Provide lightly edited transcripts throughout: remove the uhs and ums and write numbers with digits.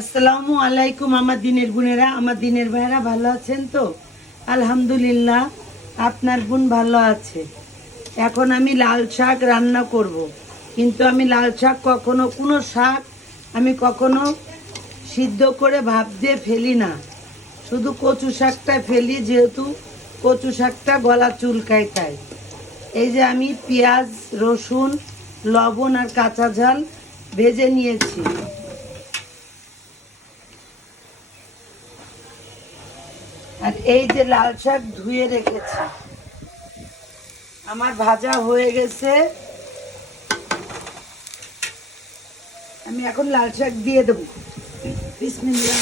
আসসালামু আলাইকুম আমার দিনের বোনেরা, আমার দিনের ভাইরা ভালো আছেন তো? আলহামদুলিল্লাহ, আপনার বোন ভালো আছে। এখন আমি লাল শাক রান্না করব, কিন্তু আমি লাল শাক কোনো শাক আমি কখনো সিদ্ধ করে ভাপ দিয়ে ফেলি না, শুধু কচু শাকটা ফেলি, যেহেতু কচু শাকটা গলা চুলকায় তাই। এই যে আমি পেঁয়াজ, রসুন, লবণ আর কাঁচা ঝাল ভেজে নিয়েছি। আর এই যে লাল শাক ধুয়ে রেখেছি, আমার ভাজা হয়ে গেছে। আমি এখন লাল শাক দিয়ে দেবো। বিসমিল্লাহ।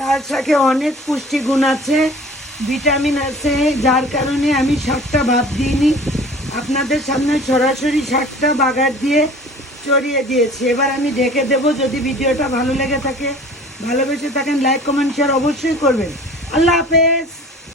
লাল শাকে অনেক পুষ্টিগুণ আছে, ভিটামিন আছে, যার কারণে আমি শাকটা ভাপ দিইনি, আপনাদের সামনে সরাসরি শাকটা বাগার দিয়ে চড়িয়ে দিয়েছি। এবার আমি ঢেকে দেব। যদি ভিডিওটা ভালো লেগে থাকে, ভালোবেসে থাকেন, লাইক কমেন্ট শেয়ার অবশ্যই করবেন। আল্লাহ হাফেজ।